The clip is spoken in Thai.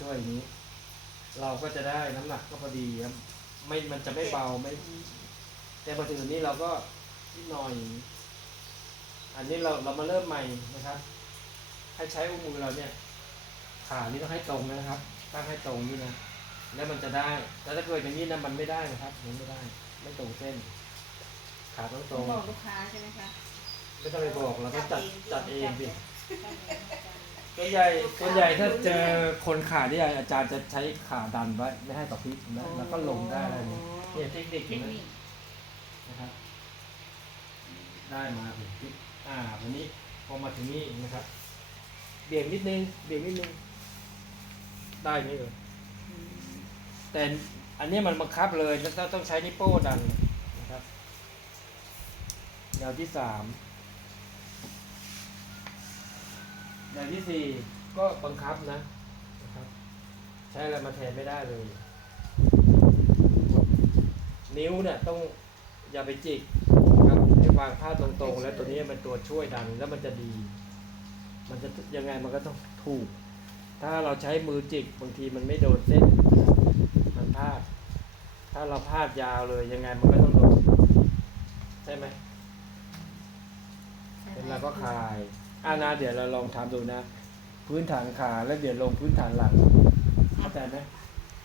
ช่วยอย่างนี้ เราก็จะได้น้ำหนักก็พอดีครับ ไม่มันจะไม่เบาไม่ แต่พอถึงอันนี้เราก็นิดหน่อย อันนี้เราเรามาเริ่มใหม่นะครับ ให้ใช้อุ้งมือเราเนี่ย ขานี่ต้องให้ตรงนะครับ ตั้งให้ตรงนี่นะ แล้วมันจะได้ แล้วถ้าเกิดอย่างนี้นะมันไม่ได้นะครับมันไม่ได้ ไม่ตรงเส้น ขาต้องตต้รองงบอกลูกค้าใช่ไหมคะ ไม่ต้องไปบอกเราต้องจัดจัดเองสิ จัดเอง ส่วนใหญ่ส่วนใหญ่ถ้าเจอคนขาที่ใหญ่อาจารย์จะใช้ขาดันไว้ไม่ให้ต่อพลิกนะแล้วก็ลงได้เลยเนี่ยเทคนิคเทเห็นคไหมนิคนะครับ ได้มาถึงพลิกอ่าวันนี้พอมาถึงนี่นะครับ เบี่ยงนิดนึงเบี่ยงนิดนึงได้ไหมเอ่ยอืมแต่อันนี้มันบังคับเลยต้องต้องใช้นิ้วโป้ดันนะครับแนวที่สาม แนวที่สี่ก็บังคับนะนะครับ ใช้อะไรมาแทนไม่ได้เลย นิ้วเนี่ยต้องอย่าไปจิกนะครับให้วางผ้าตรงๆ แล้วตัวนี้เป็นตัวช่วยดันแล้วมันจะดี มันจะยังไงมันก็ต้องถูก ถ้าเราใช้มือจิกบางทีมันไม่โดนเส้น มันพลาด ถ้าเราพลาดยาวเลยยังไงมันก็ต้องโดนใช่ไหมเป็นเราก็คลาย อานาเดี๋ยวเราลองทำดูนะ พื้นฐานขาแล้วเดี๋ยวลงพื้นฐานหลังเข้าใจไหม